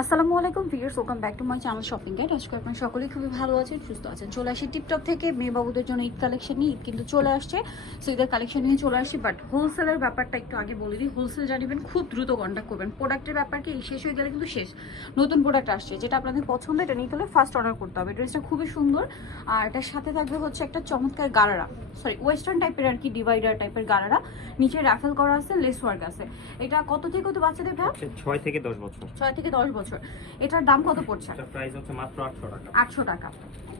আসসালামু আলাইকুম viewers welcome back to my channel shopping guide. আজকে আপনারা সকলেই খুবই ভালো আছেন সুস্থ আছেন। চলে আসি টিপটপ থেকে। মেয়ে বাবুদের জন্য ঈদ কালেকশন নিয়ে ঈদ কিন্তু চলে আসছে। সো ঈদের কালেকশন নিয়ে চলে আসি বাট হোলসেলের ব্যাপারটা একটু আগে বলে দিই। হোলসেল জানিবেন খুব দ্রুত কন্ট্যাক্ট করবেন। প্রোডাক্টের ব্যাপার কি শেষ হয়ে গেলে কিন্তু শেষ। নতুন প্রোডাক্ট আসছে যেটা আপনাদের পছন্দ এটা নিতে হলে ফার্স্ট অর্ডার করতে হবে। ড্রেসটা খুবই সুন্দর। আর এটার সাথে থাকবে হচ্ছে একটা চমৎকার গারারা। সরি ওয়েস্টার্ন টাইপের আর কি ডিভাইডার টাইপের গারারা। নিচে র্যাফেল করা আছে লেস ওয়ার্ক আছে। এটা কত থেকে কত বাচ্চাদের ভ্যা ছয় থেকে দশ বছর। ছয় থেকে দশ বছর। এটার দাম কত পড়ছে? এটা প্রাইস হচ্ছে মাত্র আটশো টাকা। আটশো টাকা।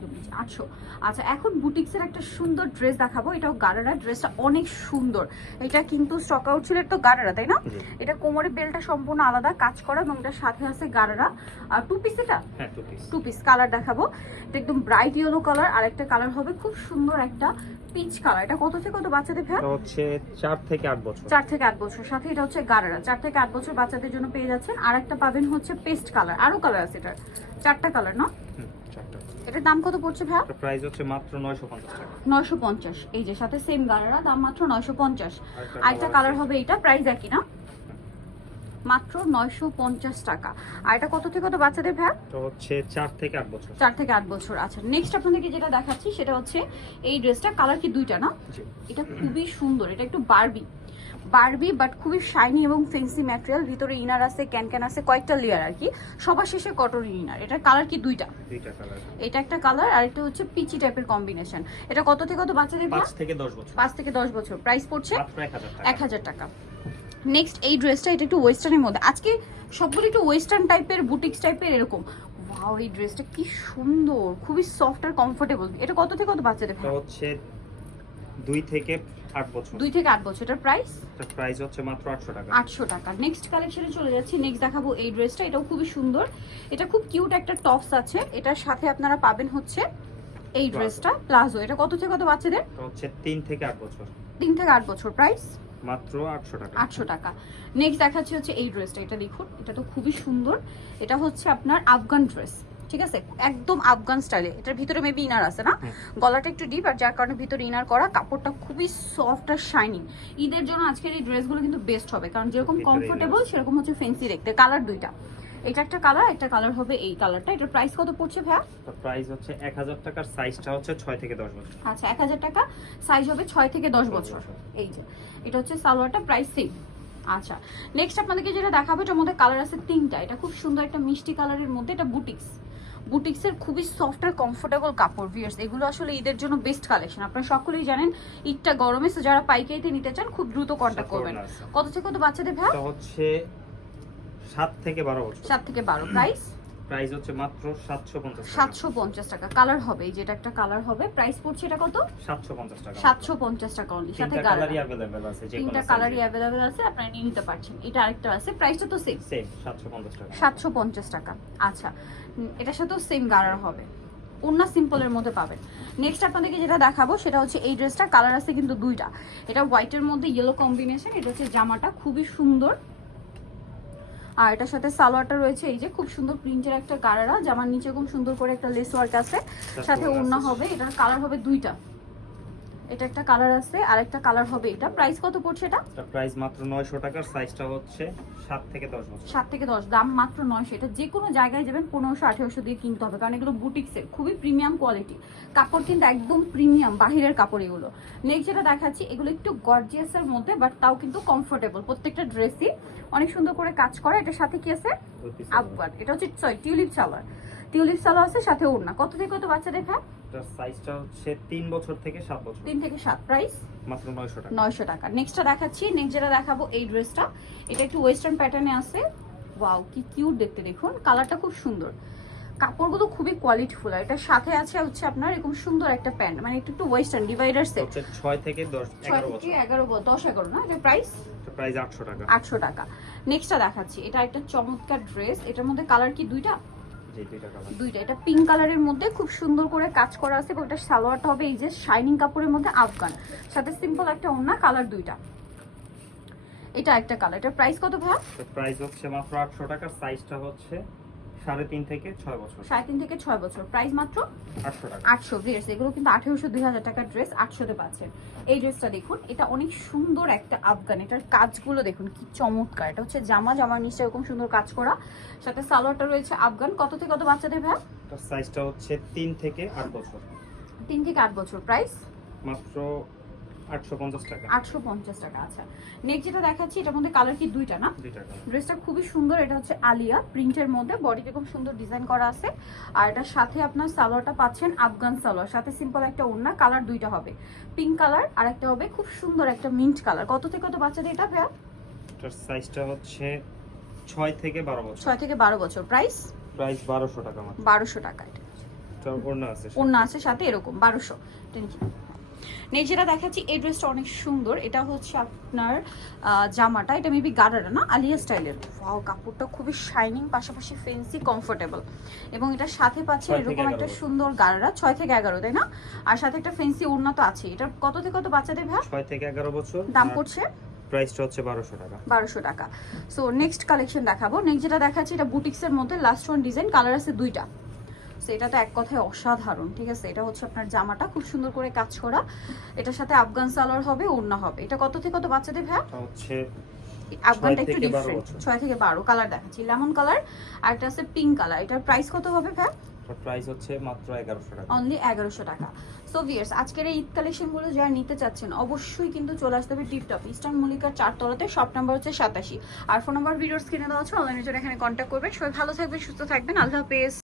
একদম আটশো আচ্ছা এখন বুটিক্সের একটা সুন্দর ড্রেস দেখাবো। এটাও গারারা ড্রেসটা অনেক সুন্দর। এটা কিন্তু স্টক আউট ছিল তো গারারা তাই না? এটা কোমরের বেলটা সম্পূর্ণ আলাদা কাজ করা এবং এটার সাথে আছে গারারা। আর টু পিস এটা? টু পিস কালার দেখাবো। এটা একদম ব্রাইট ইয়েলো কালার আর একটা কালার হবে খুব সুন্দর একটা পিচ কালার এটা কত থেকে কত বাচ্চাদের এটা হচ্ছে চার থেকে আট বছর। চার থেকে আট বছর। সাথে এটা হচ্ছে গারারা। চার থেকে আট বছর বাচ্চাদের জন্য পেয়ে যাচ্ছেন। আর একটা পাবেন হচ্ছে পেস্ট কালার আরও কালার আছে এটার। চারটা কালার না? চারটা এটার দাম কত পড়ছে এটা প্রাইস হচ্ছে মাত্র নয়শো পঞ্চাশ টাকা। নয়শো পঞ্চাশ। এই যে সাথে সেম গারারা দাম মাত্র নয়শো পঞ্চাশ। আরেকটা আরেকটা কালার হবে এটা প্রাইস একই না? মাত্র নয়শো পঞ্চাশ টাকা। আর এটা কত থেকে কত বাচ্চাদের ভ্যা এটা হচ্ছে চার থেকে আট বছর। চার থেকে আট বছর। আচ্ছা নেক্সট আপনাদেরকে যেটা দেখাচ্ছি সেটা হচ্ছে এই ড্রেসটা কালার কি দুইটা না? এটা খুবই সুন্দর এটা একটু বারবি বারবি বাট খুবই শাইনি এবং ফেন্সি ম্যাটেরিয়াল ভিতরে ইনার আছে ক্যান ক্যান আছে কয়েকটা লেয়ার আর কি। সবার শেষে কটন ইনার এটার কালার কি? দুইটা। এটা একটা কালার আর এটা হচ্ছে পিচি টাইপের কম্বিনেশন এটা কত থেকে কত বাচ্চাদের পাঁচ থেকে দশ বছর। পাঁচ থেকে দশ বছর। প্রাইস পড়ছে এক হাজার টাকা। এক হাজার টাকা। নেক্সট এই ড্রেসটা এটা একটু ওয়েস্টার্নের মধ্যে। আজকে সবগুলো একটু ওয়েস্টার্ন টাইপের বুটিক্স টাইপের এরকম। ওয়াও এই ড্রেসটা কি সুন্দর খুবই সফট আর কমফোর্টেবল এটা কত থেকে কত বাচ্চাদের হচ্ছে দুই থেকে আট বছর। দুই থেকে আট বছর এটার প্রাইস প্রাইস হচ্ছে মাত্র আটশো টাকা। আটশো টাকা। নেক্সট কালেকশনে চলে যাচ্ছি। নেক্সট দেখাবো এই ড্রেসটা এটাও খুবই সুন্দর। এটা খুব কিউট একটা টপস আছে। এটার সাথে আপনারা পাবেন হচ্ছে এই ড্রেসটা প্লাজো এটা কত থেকে কত বাচ্চাদের? হচ্ছে তিন থেকে আট বছর। তিন থেকে আট বছর প্রাইস মাত্র আটশো টাকা। আটশো টাকা। নেক্সট দেখাচ্ছি হচ্ছে এই ড্রেসটা এটা দেখুন এটা তো খুবই সুন্দর। এটা হচ্ছে আপনার আফগান ড্রেস ঠিক আছে? একদম আফগান স্টাইলে এটার ভিতরে মেবি ইনার আছে না? গলাটা একটু ডিপ আর যার কারণে ভিতরে ইনার করা কাপড়টা খুবই সফট আর শাইনিং ঈদের জন্য আজকের এই ড্রেসগুলো কিন্তু বেস্ট হবে। কারণ যেরকম কমফোর্টেবল সেরকম হচ্ছে ফেন্সি দেখতে। কালার দুইটা। এটা একটা কালার একটা কালার হবে এই কালারটা এটার প্রাইস কত পড়ছে ভাইয়া? প্রাইস হচ্ছে এক হাজার টাকার সাইজটা হচ্ছে ছয় থেকে দশ বছর। আচ্ছা এক হাজার টাকা। সাইজ হবে ছয় থেকে দশ দশ বছর। বছর। এই যে। এটা হচ্ছে সালোয়ারটা প্রাইস সেম আচ্ছা নেক্সট আপনাদেরকে যেটা দেখাবো এটার মধ্যে কালার আছে তিনটা। এটা খুব সুন্দর একটা মিষ্টি কালারের মধ্যে এটা বুটিক্স বুটিক্সের খুবই সফট আর কমফোর্টেবল কাপড় ভিয়ার্স এগুলো আসলে ঈদের জন্য বেস্ট কালেকশন আপনারা সকলেই জানেন ঈদটা গরমে সো যারা পাইকারিতে নিতে চান খুব দ্রুত কন্ট্যাক্ট করবেন। কত থেকে কত বাচ্চাদের ভাই? হচ্ছে সাত থেকে বারো বছর। সাত থেকে বারো। প্রাইস প্রাইস হচ্ছে মাত্র সাতশো পঞ্চাশ টাকা। সাতশো পঞ্চাশ টাকা। কালার হবে যেটা একটা কালার হবে। প্রাইস পড়ছে এটা কত? সাতশো পঞ্চাশ টাকা। সাতশো পঞ্চাশ টাকা অনলি সাথে কালারই অ্যাভেলেবেল আছে যে তিনটা কালারই অ্যাভেলেবেল আছে আপনারা নিয়ে নিতে পারছেন। এটা আরেকটা আছে প্রাইসটা তো সেম সেম সাতশো পঞ্চাশ টাকা। সাতশো পঞ্চাশ টাকা। আচ্ছা এটার সাথেও সেম গাড়ার হবে। অন্য সিম্পলের মধ্যে পাবেন। নেক্সট আপনাদেরকে যেটা দেখাবো সেটা হচ্ছে এই ড্রেসটা কালার আছে কিন্তু দুইটা। এটা হোয়াইটের মধ্যে ইয়েলো কম্বিনেশন এটা হচ্ছে জামাটা। খুবই সুন্দর। আর এটার সাথে সালোয়ারটা রয়েছে এই যে খুব সুন্দর প্রিন্টের একটা গাড়ারা জামার নিচে খুব সুন্দর করে একটা লেস ওয়ার্ক আছে সাথে ওড়না ওড়না হবে এটার কালার হবে দুইটা। এটা একটা কালার আছে আর একটা কালার হবে এটা। প্রাইস কত পড়ছে এটা? এটা প্রাইস মাত্র নয়শো টাকার সাইজটা হচ্ছে সাত থেকে দশ বছর। সাত থেকে দশ দাম মাত্র নয়শো। এটা যে কোনো জায়গায় যাবেন পনেরোশো আঠেরোশো দিয়ে কিনতে হবে কারণ এগুলো বুটিক্সের খুবই প্রিমিয়াম কোয়ালিটি কাপড় কিন্তু একদম প্রিমিয়াম বাহিরের কাপড় এগুলো। নেক্সট যেটা দেখাচ্ছি এগুলো একটু গর্জিয়াসের মধ্যে বাট তাও কিন্তু কমফোর্টেবল প্রত্যেকটা ড্রেসই অনেক সুন্দর করে কাজ করা। এটার সাথে কি আছে? আফগান এটা হচ্ছে sorry tulip salwar. Tulip salwar আছে সাথে ওড়না। কত থেকে কত বাচ্চাদের ভ্যা এটার সাইজটা হচ্ছে তিন বছর থেকে সাত বছর। তিন থেকে সাত প্রাইস মাত্র নয়শো টাকা। নয়শো টাকা। নেক্সটটা দেখাচ্ছি। নেক্সট যেটা দেখাবো এই ড্রেসটা এটা একটু ওয়েস্টার্ন প্যাটার্নে আছে। ওয়াও কি কিউট দেখতে দেখুন। কালারটা খুব সুন্দর। কাপড়গুলো খুবই কোয়ালিটিফুল আর এটার সাথে আছে হচ্ছে আপনার এরকম সুন্দর একটা প্যান্ট মানে একটু একটু ওয়েস্টার্ন ডিভাইডার সেট হচ্ছে ছয় থেকে দশ ছয় এগারো থেকে বছর। এগারো ব- দশ এগারো না? এটা প্রাইস এটা প্রাইস আটশো টাকা। আটশো টাকা। নেক্সটটা দেখাচ্ছি। এটা একটা চমৎকার ড্রেস এটার মধ্যে কালার কি দুইটা? দুইটা এটা পিঙ্ক কালারের মধ্যে খুব সুন্দর করে কাজ করা আছে এবং এটা সালোয়ারটা হবে এই যে শাইনিং কাপড়ের মধ্যে আফগান। সাথে সিম্পল একটা ওড়না কালার দুইটা। এটা একটা কালার এটার প্রাইস কত ভাই প্রাইস হচ্ছে মাত্র 800 টাকা সাইজটা হচ্ছে সাড়ে তিন থেকে ছয় বছর। সাড়ে তিন থেকে ছয় বছর। প্রাইস মাত্র আটশো টাকা। আটশো। ড্রেস এগুলো কিন্তু আঠেরোশো দুই হাজার টাকার ড্রেস আটশোতে পাচ্ছেন। এই ড্রেসটা দেখুন এটা অনেক সুন্দর একটা আফগান। এটার কাজগুলো দেখুন কি চমৎকার। এটা হচ্ছে জামা জামার নিচে এরকম সুন্দর কাজ করা। সাথে সালোয়ারটা রয়েছে আফগান। কত থেকে কত বাচ্চাদের ভাই সাইজটা হচ্ছে তিন থেকে আট বছর। তিন থেকে আট বছর। প্রাইস মাত্র আটশো পঞ্চাশ টাকা। আচ্ছা। নেক্সট যেটা দেখাচ্ছি এটার মধ্যে কালার কি দুইটা না? ড্রেসটা খুবই সুন্দর এটা হচ্ছে আলিয়া প্রিন্টের মধ্যে। বডিতে খুব সুন্দর ডিজাইন করা আছে। আর এটার সাথে আপনার সালোয়ারটা পাচ্ছেন আফগান সালোয়ার। সাথে সিম্পল একটা ওড়না কালার দুইটা হবে। পিঙ্ক কালার আর একটা হবে খুব সুন্দর একটা মিন্ট কালার কত থেকে কত বাচ্চাদের এটা ভাইয়া? এটার সাইজটা হচ্ছে থেকে বারো বছর। ছয় থেকে বারো বছর। প্রাইস প্রাইস বারোশো টাকা মাত্র। বারোশো টাকা এটা। এটা ওড়না আছে ওড়না আছে সাথে এরকম বারোশো। নেক্সট যেটা দেখাচ্ছি এই ড্রেসটা অনেক সুন্দর। এটা হচ্ছে আপনার জামাটা। এটা মেবি গাড়ারা না আলিয়া স্টাইলের ওয়াও কাপড়টা খুবই শাইনিং পাশাপাশি ফেন্সি কমফোর্টেবল এবং এটার সাথে পাচ্ছে এরকম একটা সুন্দর গাড়ারা ছয় থেকে এগারো তাই না? আর সাথে একটা ফেন্সি ওড়না তো আছে এটা কত থেকে কত বাচ্চাদের ভাই? ছয় থেকে এগারো বছর। দাম পড়ছে? প্রাইসটা হচ্ছে টাকা। টাকা। সো নেক্সট কালেকশন দেখাবো। নেক্সট যেটা দেখাচ্ছি এটা বুটিক্সের মধ্যে লাস্ট ওয়ান ডিজাইন কালার আছে দুইটা। সো এটা তো এক কথায় অসাধারণ ঠিক আছে? এটা হচ্ছে আপনার জামাটা খুব সুন্দর করে কাজ করা। এটার সাথে আফগান সালোয়ার হবে ওড়না হবে। এটা কত থেকে কত বাচ্চাদের ভাই হচ্ছে আফগানটা একটু ডিফারেন্ট ছয় থেকে বারো কালার দেখাচ্ছি। লেমন কালার আর আছে পিঙ্ক কালার এটার প্রাইস কত হবে ভাই এটার প্রাইস হচ্ছে মাত্র টাকা। অনলি টাকা। সো ভিয়ার্স আজকের এই ঈদ কালেকশনগুলো যারা নিতে চাচ্ছেন অবশ্যই কিন্তু চলে আসতে হবে টিপটপ ইস্টার্ন মল্লিকার চারতলাতে। শপ নাম্বার হচ্ছে সাতাশি। আর ফোন নাম্বার ভিডিওস কিনে দেওয়া আছে অনলাইনে এখানে কন্ট্যাক্ট করবেন। সবাই ভালো থাকবেন সুস্থ থাকবেন। আল্লাহ হাফেজ।